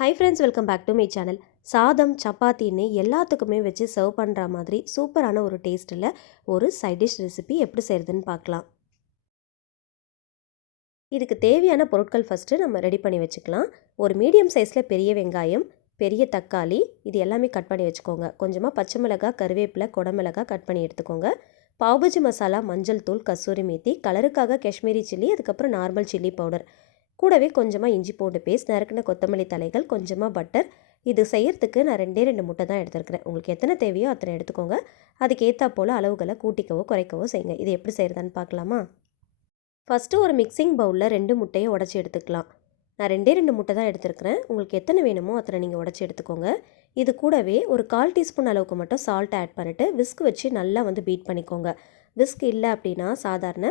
High friends, welcome back to my channel. சாதம் சப்பாத்தின்னு எல்லாத்துக்குமே வச்சு சர்வ் பண்ணுற மாதிரி சூப்பரான ஒரு டேஸ்ட்டில் ஒரு சைட் டிஷ் ரெசிபி எப்படி செய்கிறதுன்னு பார்க்கலாம். இதுக்கு தேவையான பொருட்கள் ஃபஸ்ட்டு நம்ம ரெடி பண்ணி வச்சுக்கலாம். ஒரு மீடியம் சைஸில் பெரிய வெங்காயம், பெரிய தக்காளி, இது எல்லாமே கட் பண்ணி வச்சுக்கோங்க. கொஞ்சமாக பச்சை மிளகாய், கருவேப்பிலை, குடமிளகாய் கட் பண்ணி எடுத்துக்கோங்க. பாவுபஜி மசாலா, மஞ்சள் தூள், கசூரி மேத்தி, கலருக்காக காஷ்மீரி சில்லி, அதுக்கப்புறம் நார்மல் சில்லி பவுடர், கூடவே கொஞ்சமாக இஞ்சி பூண்டு பேஸ்ட், நறுக்கின கொத்தமல்லி தலைகள், கொஞ்சமாக பட்டர். இது செய்கிறதுக்கு நான் ரெண்டு முட்டை தான் எடுத்துருக்கிறேன். உங்களுக்கு எத்தனை தேவையோ அத்தனை எடுத்துக்கோங்க. அதுக்கு ஏற்றா போல் அளவுகளை கூட்டிக்கவோ குறைக்கவோ செய்யுங்க. இது எப்படி செய்கிறதான்னு பார்க்கலாமா? ஃபஸ்ட்டு ஒரு மிக்சிங் பவுலில் 2 முட்டையை உடச்சி எடுத்துக்கலாம். நான் ரெண்டு முட்டை தான் எடுத்துருக்கிறேன். உங்களுக்கு எத்தனை வேணுமோ அத்தனை நீங்கள் உடச்சி எடுத்துக்கோங்க. இது கூடவே ஒரு 1/4 டீஸ்பூன் அளவுக்கு மட்டும் சால்ட் ஆட் பண்ணிவிட்டு விஸ்க் வச்சு நல்லா பீட் பண்ணிக்கோங்க. விஸ்க் இல்லை அப்படின்னா சாதாரண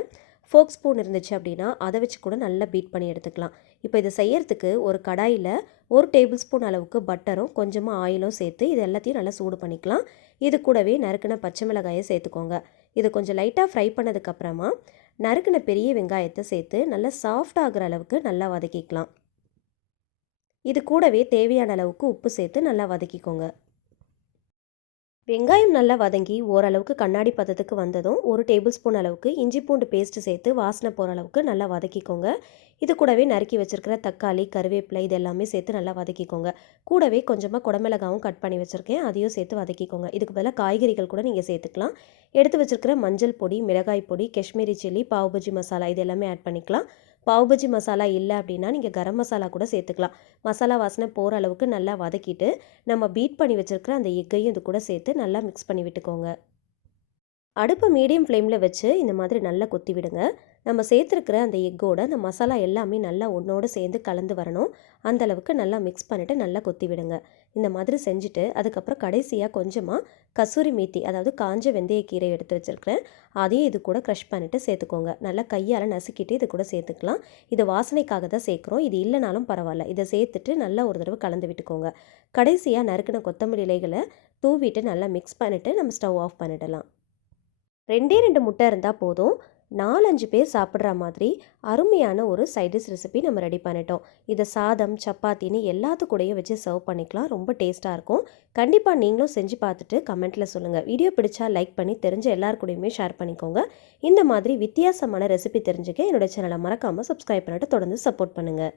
ஃபோக் ஸ்பூன் இருந்துச்சு அப்படின்னா அதை வச்சு கூட நல்லா பீட் பண்ணி எடுத்துக்கலாம். இப்போ இதை செய்யறதுக்கு ஒரு கடாயில் 1 டேபிள் ஸ்பூன் அளவுக்கு பட்டரும் கொஞ்சமாக ஆயிலும் சேர்த்து இது எல்லாத்தையும் நல்லா சூடு பண்ணிக்கலாம். இது கூடவே நறுக்கின பச்சை மிளகாயை சேர்த்துக்கோங்க. இது கொஞ்சம் லைட்டாக ஃப்ரை பண்ணதுக்கப்புறமா நறுக்கின பெரிய வெங்காயத்தை சேர்த்து நல்லா சாஃப்ட் ஆகிற அளவுக்கு நல்லா வதக்கிக்கலாம். இது கூடவே தேவையான அளவுக்கு உப்பு சேர்த்து நல்லா வதக்கிக்கோங்க. வெங்காயம் நல்லா வதங்கி ஓரளவுக்கு கண்ணாடி பதத்துக்கு வந்ததும் 1 டேபிள் ஸ்பூன் அளவுக்கு இஞ்சி பூண்டு பேஸ்ட்டு சேர்த்து வாசனை போகிற அளவுக்கு நல்லா வதக்கிக்கோங்க. இது கூடவே நறுக்கி வச்சுருக்கிற தக்காளி, கருவேப்பிலை இது எல்லாமே சேர்த்து நல்லா வதக்கிக்கோங்க. கூடவே கொஞ்சமாக குடமிளகாவும் கட் பண்ணி வச்சுருக்கேன், அதையும் சேர்த்து வதக்கிக்கோங்க. இதுக்கு பதிலாக காய்கறிகள் கூட நீங்கள் சேர்த்துக்கலாம். எடுத்து வச்சுருக்கிற மஞ்சள் பொடி, மிளகாய் பொடி, காஷ்மீரி சில்லி, பாவுபஜி மசாலா இது எல்லாமே ஆட் பண்ணிக்கலாம். பாவுபஜி மசாலா இல்லை அப்படின்னா நீங்கள் கரம் மசாலா கூட சேர்த்துக்கலாம். மசாலா வாசனை போகிற அளவுக்கு நல்லா வதக்கிட்டு நம்ம பீட் பண்ணி வச்சுருக்கிற அந்த எக்கையும் இது கூட சேர்த்து நல்லா மிக்ஸ் பண்ணி விட்டுக்கோங்க. அடுப்பை மீடியம் ஃப்ளேமில் வச்சு இந்த மாதிரி நல்லா கொத்தி விடுங்க. நம்ம சேர்த்துருக்கிற அந்த எக்கோட அந்த மசாலா எல்லாமே நல்லா ஒன்றோடு சேர்ந்து கலந்து வரணும். அந்தளவுக்கு நல்லா மிக்ஸ் பண்ணிவிட்டு நல்லா கொத்தி விடுங்க. இந்த மாதிரி செஞ்சுட்டு அதுக்கப்புறம் கடைசியாக கொஞ்சமாக கசூரி மேத்தி, அதாவது காஞ்ச வெந்தயக்கீரை எடுத்து வச்சுருக்கிறேன், அதையும் இது கூட க்ரஷ் பண்ணிவிட்டு சேர்த்துக்கோங்க. நல்லா கையால் நசுக்கிட்டு இது கூட சேர்த்துக்கலாம். இது வாசனைக்காக தான் சேர்க்குறோம், இது இல்லைனாலும் பரவாயில்ல. இதை சேர்த்துட்டு நல்லா ஒரு தடவை கலந்து விட்டுக்கோங்க. கடைசியாக நறுக்கின கொத்தமல்லி இலைகளை தூவிட்டு நல்லா மிக்ஸ் பண்ணிவிட்டு நம்ம ஸ்டவ் ஆஃப் பண்ணிடலாம். 2 முட்டை இருந்தால் போதும். 4-5 பேர் சாப்பிட்ற மாதிரி அருமையான ஒரு சைட் டிஷ் ரெசிபி நம்ம ரெடி பண்ணிட்டோம். இதை சாதம் சப்பாத்தின்னு எல்லாத்துக்கூடையும் வச்சு சர்வ் பண்ணிக்கலாம். ரொம்ப டேஸ்ட்டாக இருக்கும். கண்டிப்பாக நீங்களும் செஞ்சு பார்த்துட்டு கமெண்ட்டில் சொல்லுங்கள். வீடியோ பிடிச்சா லைக் பண்ணி தெரிஞ்ச எல்லாருக்கூடையுமே ஷேர் பண்ணிக்கோங்க. இந்த மாதிரி வித்தியாசமான ரெசிபி தெரிஞ்சுக்க என்னோடய சேனலை மறக்காமல் சப்ஸ்கிரைப் பண்ணிட்டு தொடர்ந்து சப்போர்ட் பண்ணுங்கள்.